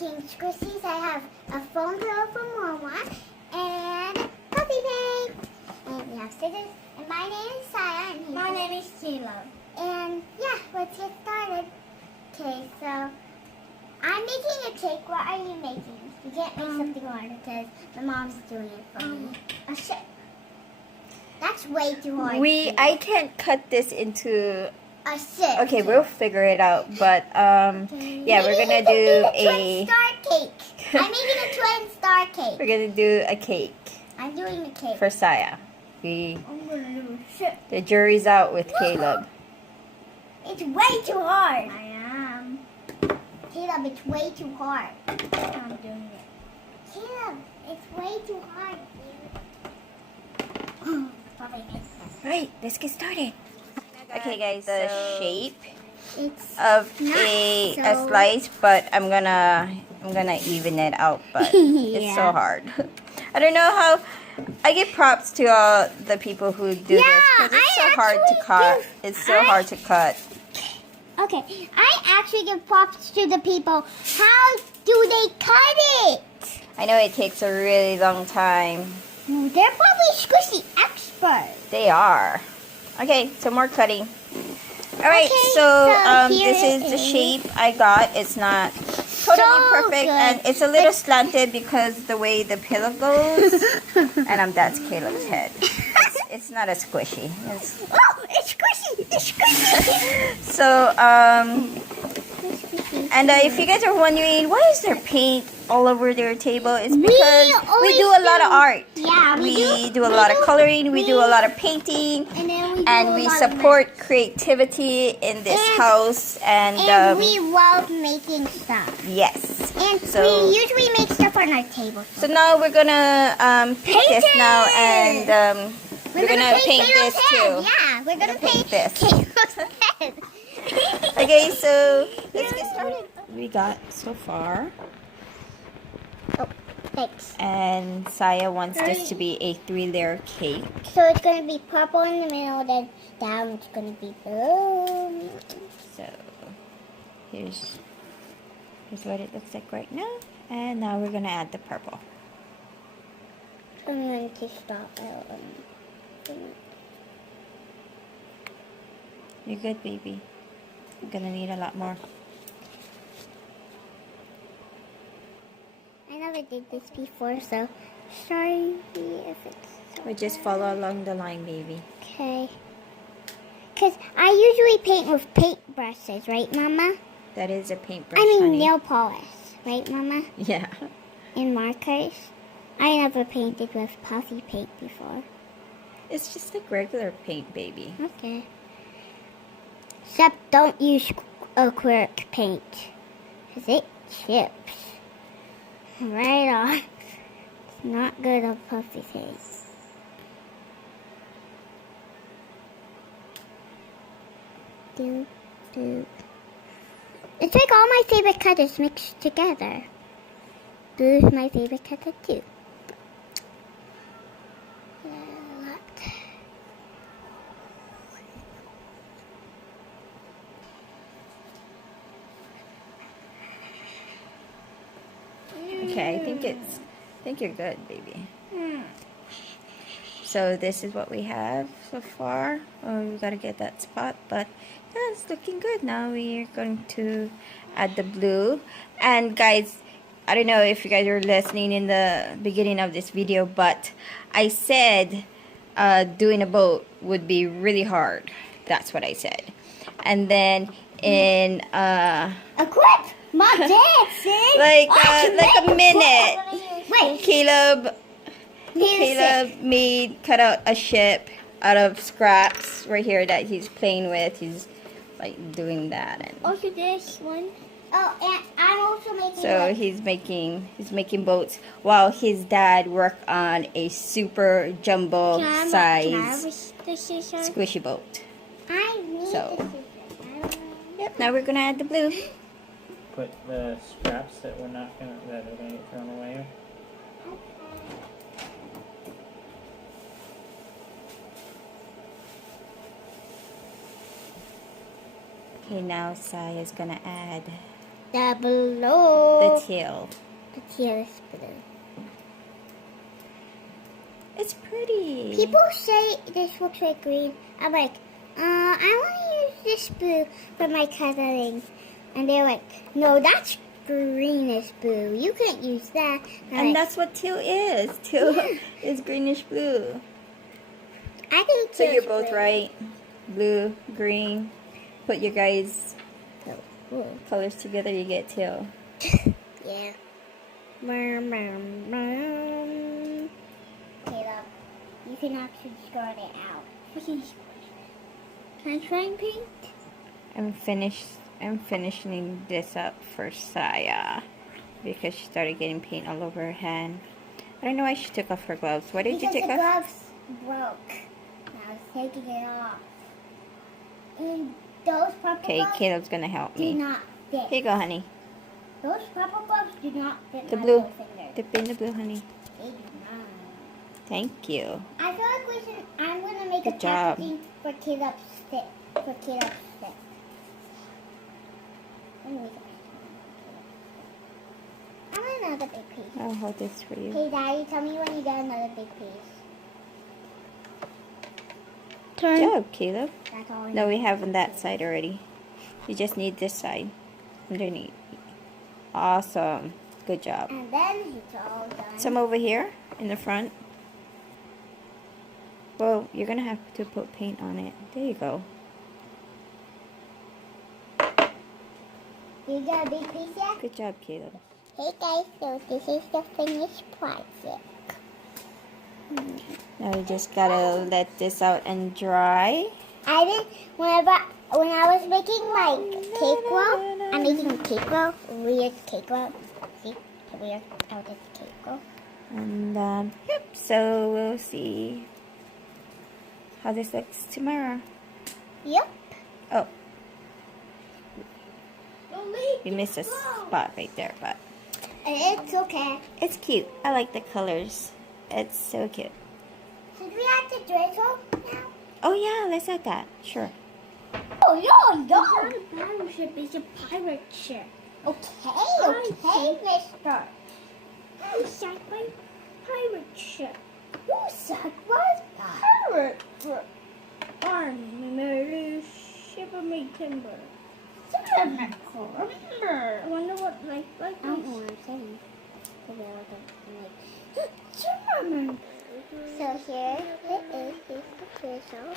making squishies. I have a foam pillow from Walmart and puppy paint. And we have scissors. And my name is Saya. And my name is Sheila. And yeah, let's get started. Okay, so I'm making a cake. What are you making? You can't make something hard because my mom's doing it for me. A ship. That's way too hard. I can't cut this into. A ship. Okay, we'll figure it out. But yeah, we're gonna do twin star cake. I'm making a twin star cake. We're gonna do a cake. I'm doing a cake for Saya. I'm gonna do a ship. The jury's out with Caleb. It's way too hard. I am. Caleb, it's way too hard. I'm doing it. Caleb, it's way too hard. Right, let's get started. Okay, guys, the shape It's of a slice, but I'm gonna even it out, but it's so hard. I don't know how. I give props to all the people who do this because it's so hard to cut. It's so hard to cut. Okay, I actually give props to the people. How do they cut it? I know it takes a really long time. They're probably squishy experts. They are. Okay, so more cutting. Alright, Okay, so here this is it the is. shape I got. It's not totally perfect, good. and it's a little slanted because the way the pillow goes. And that's Caleb's head. It's not a squishy. It's Squishy! It's squishy! so and if you guys are wondering why is there paint all over their table, it's because we do a lot of art. Yeah, we do a lot of coloring. We do a lot of painting. And we support creativity in this house, and we love making stuff. yes. And So- we usually make stuff on our table. So now we're gonna paint this Paint now, it! and we're gonna paint this Caleb's too. head. Yeah, we're gonna paint paint this. Caleb's head. Okay, so let's get started. We got so far, Thanks. and Saya wants this to be a 3-layer cake. So it's gonna be purple in the middle, then down it's gonna be blue. So here's what it looks like right now, and now we're gonna add the purple. I'm going to stop. You're good, baby. I'm gonna need a lot more. I never did this before, so sorry if it's We just follow along the line, baby. okay. Because I usually paint with paintbrushes, right, Mama? That is a paintbrush, I mean honey. nail polish, right, Mama? Yeah. And markers. I never painted with puffy paint before. It's just like regular paint, baby. Okay. Except don't use acrylic paint, because it chips right off. It's not good on puffy paint. Do, do. It's like all my favorite colors mixed together. Blue is my favorite color too. Okay, I think you're good, baby. So this is what we have so far. Oh, we gotta get that spot, but yeah, it's looking good. Now we're going to add the blue. And guys, I don't know if you guys were listening in the beginning of this video, but I said doing a boat would be really hard. That's what I said. And then in A quick! My dad said like a minute, Wait, Caleb cut out a ship out of scraps right here that he's playing with. He's like doing that, and also this one. Oh, and I'm also making. so he's making boats while his dad worked on a super jumbo size squishy boat. I need So. the scissors. Yep. Now we're gonna add the blue. Put the scraps that are gonna get thrown away. Okay, now Saya's gonna add The blue. The tail. The tail is blue. It's pretty. People say this looks like green. I'm like, I want to use this blue for my coloring. And they're like, no, that's greenish blue. You can't use that. And that's what teal is. Teal is greenish blue. I think So teal you're is both blue. right. Blue, green. Put your guys' Blue. colors together, you get teal. Yeah. Caleb, you can actually start it out. Can I try and paint? I'm finishing this up for Saya because she started getting paint all over her hand. I don't know why she took off her gloves. Why did you take the off? gloves broke. And I was taking it off. And those purple Okay, gloves Caleb's gonna help do me. not fit. Here you go, honey. Those purple gloves do not fit The my blue. little finger. Dip in the blue, honey. They do not. Thank you. I feel like I'm gonna make Good a job. packaging for Caleb's stick. For Caleb's stick. Let me make a packaging. I want another big piece. I'll hold this for you. Hey, Daddy, tell me when you get another big piece. Good job, Caleb. That's all. No, we have on that side already. You just need this side underneath. Awesome. Good job. And then it's all done. Some over here in the front. Well, you're gonna have to put paint on it. There you go. You got a big piece yet? Good job, Caleb. Hey guys, so this is the finished project. Now we just gotta let this out and dry. I didn't. When I was making my cake roll, I'm making a cake roll, weird cake roll. See, the weird out of cake roll. And yep, so we'll see how this looks tomorrow. Yep. Oh, we missed a spot right there, but It's okay. it's cute. I like the colors. It's so cute. Should we add the drizzle now? Oh yeah, let's add that. Sure. Oh, yo. Battleship is a pirate ship. Okay, mister. Who sank my pirate ship? Who sank my pirate ship? I'm the ship of my timber. I wonder what like I don't know what I'm saying. So here it is. Here's the drizzle.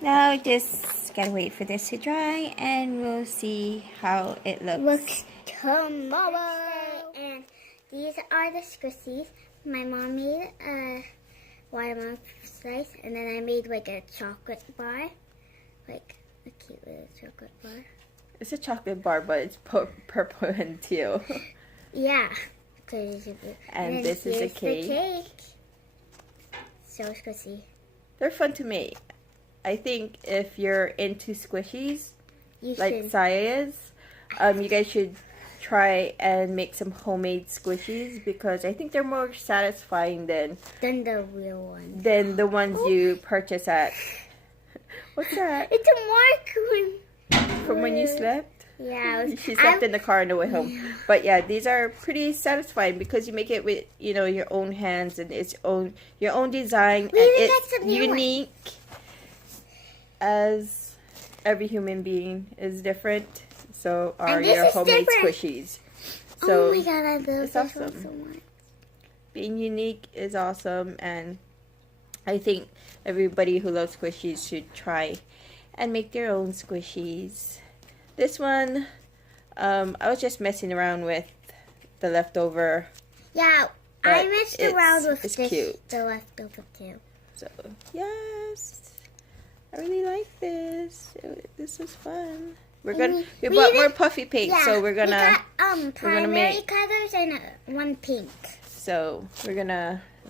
Now just gotta wait for this to dry, and we'll see how it looks. Tomorrow. And these are the squishies. My mom made a watermelon slice, and then I made like a chocolate bar, like a cute little chocolate bar. It's a chocolate bar, but it's purple and teal. Yeah, because it's a blue. And then this is a here's the cake. cake. So squishy. They're fun to make. I think if you're into squishies, You like should. Saya is, you guys should try and make some homemade squishies because I think they're more satisfying than Then the real one. the ones you purchase at. What's that? It's a mark. From when you slept? Yeah. She slept in the car on the way home. But yeah, these are pretty satisfying because you make it with, you know, your own hands and your own design, We and even got it's some new unique as every human being is different. So are And this your is homemade different. squishies. So Oh my god, I love it's this awesome. one so much. being unique is awesome, and I think everybody who loves squishies should try and make their own squishies. This one, I was just messing around with the leftover. Yeah, But I messed around with it's this, cute. the leftover too. So, yes, I really like this. This was fun. We bought even- more puffy paint, Yeah, so we're we gonna got primary make- colors and one pink.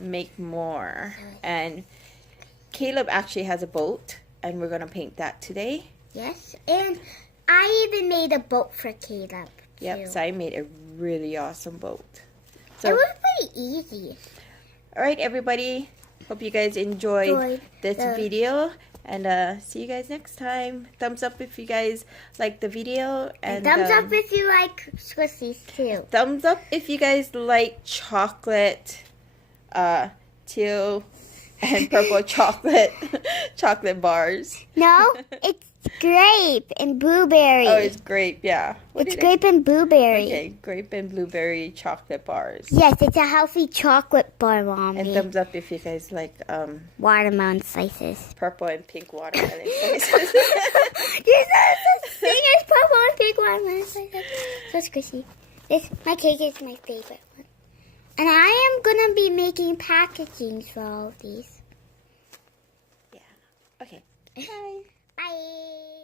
make more. And Caleb actually has a boat, and we're gonna paint that today. Yes, and I even made a boat for Caleb. Yep, too. so I made a really awesome boat. It So, was pretty easy. all right, everybody. Hope you guys enjoyed Enjoyed this the- video, And see you guys next time. Thumbs up if you guys like the video. And thumbs up if you like squishies too. Thumbs up if you guys like chocolate, teal, and purple chocolate bars. No, it's grape and blueberry. Oh, it's grape, yeah. It's grape and blueberry. Okay, grape and blueberry chocolate bars. Yes, it's a healthy chocolate bar, Mommy. And thumbs up if you guys like watermelon slices. purple and pink watermelon slices. There's such thing as purple and pink watermelon slices. So squishy. My cake is my favorite one. And I am gonna be making packaging for all of these. Yeah. Okay. Bye. Bye.